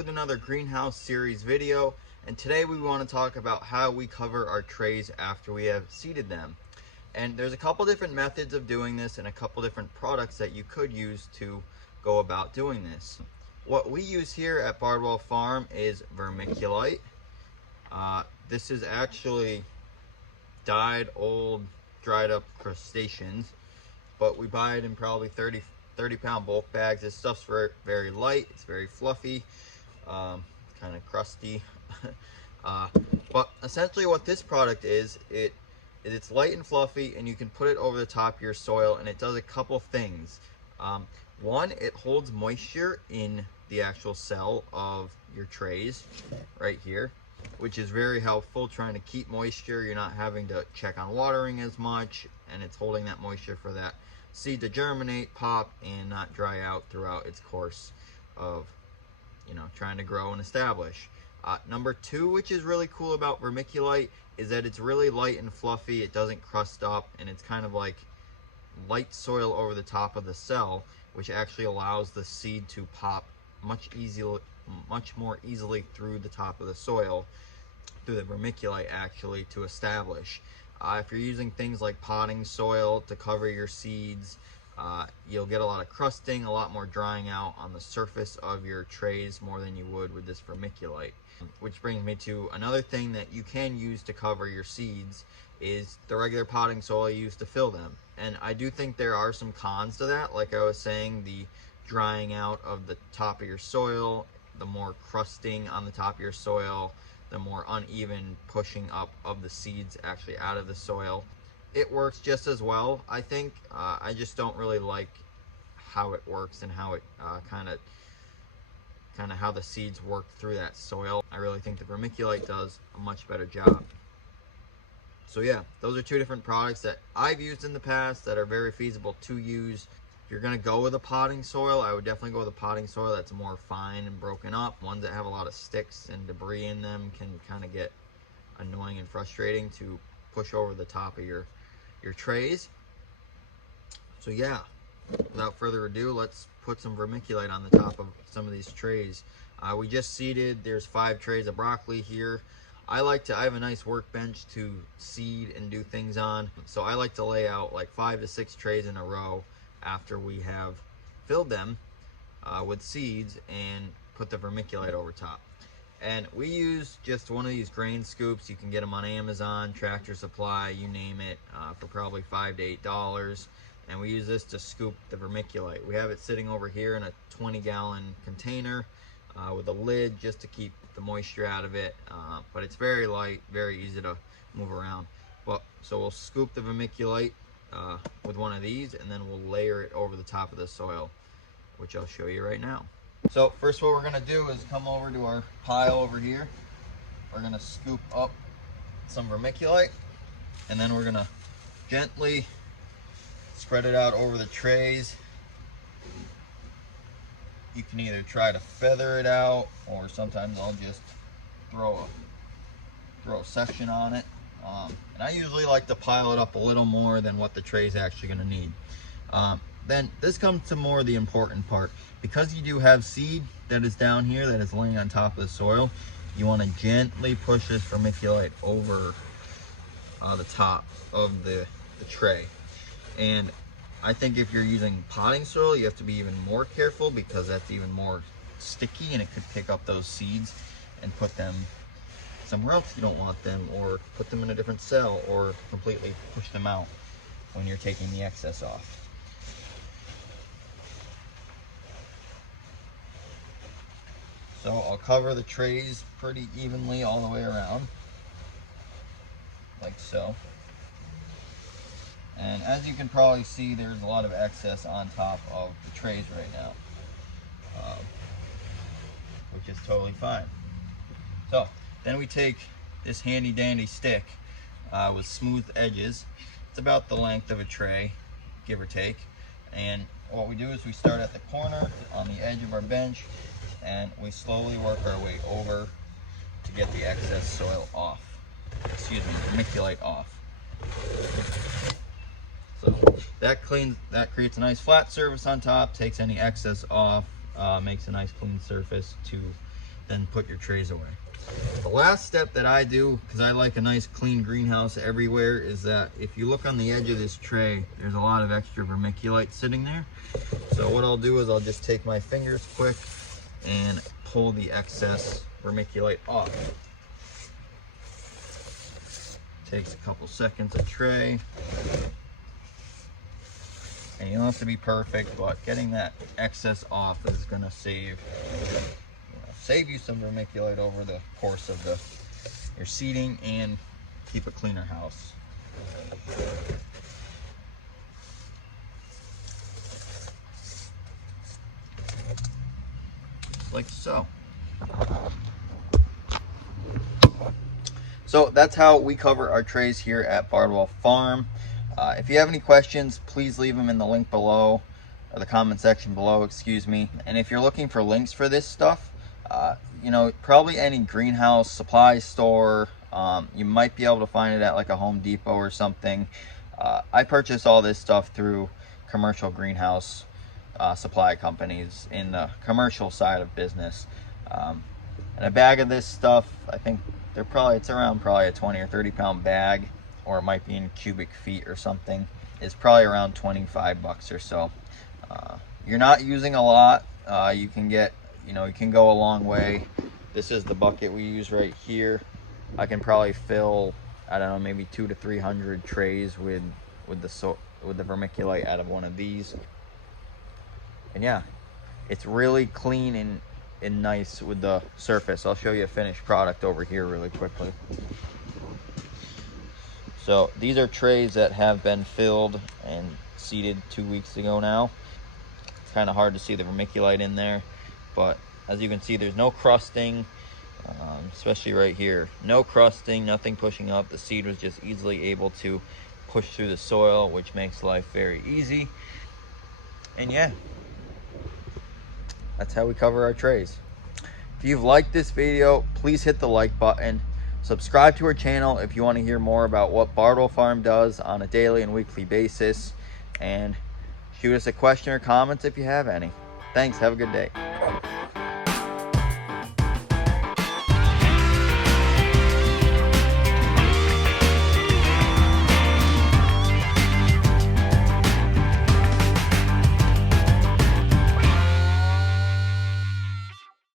with another greenhouse series video, and today we want to talk about how we cover our trays after we have seeded them. And there's a couple different methods of doing this and a couple different products that you could use to go about doing this. What we use here at Bardwell Farm is vermiculite. This is actually dyed, old, dried up crustaceans, but we buy it in probably 30 pound bulk bags. This stuff's very light, it's very fluffy, kind of crusty. But essentially what this product is, it's light and fluffy, and you can put it over the top of your soil, and it does a couple things. One, it holds moisture in the actual cell of your trays right here, which is very helpful trying to keep moisture. You're not having to check on watering as much, and it's holding that moisture for that seed to germinate, pop, and not dry out throughout its course of, trying to grow and establish. Number two, which is really cool about vermiculite, is that it's really light and fluffy. It doesn't crust up, and it's kind of like light soil over the top of the cell, which actually allows the seed to pop much more easily through the top of the soil, through the vermiculite actually, to establish. If you're using things like potting soil to cover your seeds, you'll get a lot of crusting, a lot more drying out on the surface of your trays more than you would with this vermiculite. Which brings me to another thing that you can use to cover your seeds is the regular potting soil you use to fill them. And I do think there are some cons to that. Like I was saying, the drying out of the top of your soil, the more crusting on the top of your soil, the more uneven pushing up of the seeds actually out of the soil. It works just as well, I think. I just don't really like how it works and how it kind of how the seeds work through that soil. I really think the vermiculite does a much better job. So yeah, those are two different products that I've used in the past that are very feasible to use. If you're gonna go with a potting soil, I would definitely go with a potting soil that's more fine and broken up. Ones that have a lot of sticks and debris in them can kind of get annoying and frustrating to push over the top of your trays. So yeah, without further ado, let's put some vermiculite on the top of some of these trays. We just seeded, there's 5 trays of broccoli here. I have a nice workbench to seed and do things on, so I like to lay out like 5 to 6 trays in a row after we have filled them with seeds and put the vermiculite over top. And we use just one of these grain scoops. You can get them on Amazon, Tractor Supply, you name it, for probably $5 to $8. And we use this to scoop the vermiculite. We have it sitting over here in a 20-gallon container with a lid just to keep the moisture out of it. But it's very light, very easy to move around. So we'll scoop the vermiculite with one of these, and then we'll layer it over the top of the soil, which I'll show you right now. So first, what we're gonna do is come over to our pile over here. We're gonna scoop up some vermiculite, and then we're gonna gently spread it out over the trays. You can either try to feather it out, or sometimes I'll just throw a section on it. And I usually like to pile it up a little more than what the tray is actually going to need. Then this comes to more the important part. Because you do have seed that is down here that is laying on top of the soil, you want to gently push this vermiculite over the top of the tray. And I think if you're using potting soil, you have to be even more careful, because that's even more sticky and it could pick up those seeds and put them somewhere else you don't want them, or put them in a different cell, or completely push them out when you're taking the excess off. So I'll cover the trays pretty evenly all the way around, like so. And as you can probably see, there's a lot of excess on top of the trays right now, which is totally fine. So then we take this handy dandy stick with smooth edges. It's about the length of a tray, give or take. And what we do is we start at the corner on the edge of our bench, and we slowly work our way over to get the excess soil off. Excuse me, vermiculite off. So that creates a nice flat surface on top, takes any excess off, makes a nice clean surface to then put your trays away. The last step that I do, because I like a nice clean greenhouse everywhere, is that if you look on the edge of this tray, there's a lot of extra vermiculite sitting there. So what I'll do is I'll just take my fingers quick and pull the excess vermiculite off. Takes a couple seconds a tray. And you don't have to be perfect, but getting that excess off is gonna save you some vermiculite over the course of your seeding and keep a cleaner house. Like so. So that's how we cover our trays here at Bardwell Farm. If you have any questions, please leave them in the link below, or the comment section below, excuse me. And if you're looking for links for this stuff, you know, probably any greenhouse supply store, you might be able to find it at like a Home Depot or something. I purchase all this stuff through commercial greenhouse supply companies in the commercial side of business. And a bag of this stuff, I think it's around probably a 20 or 30 pound bag, or it might be in cubic feet or something, is probably around 25 bucks or so. You're not using a lot. You can go a long way. This is the bucket we use right here. I can probably fill, I don't know, maybe 200 to 300 trays with the vermiculite out of one of these. And yeah, it's really clean and nice with the surface. I'll show you a finished product over here really quickly. So these are trays that have been filled and seeded 2 weeks ago now. It's kind of hard to see the vermiculite in there, but as you can see, there's no crusting, especially right here. No crusting, nothing pushing up. The seed was just easily able to push through the soil, which makes life very easy. And yeah, that's how we cover our trays. If you've liked this video, please hit the like button. Subscribe to our channel if you want to hear more about what Bardwell Farm does on a daily and weekly basis. And shoot us a question or comments if you have any. Thanks, have a good day.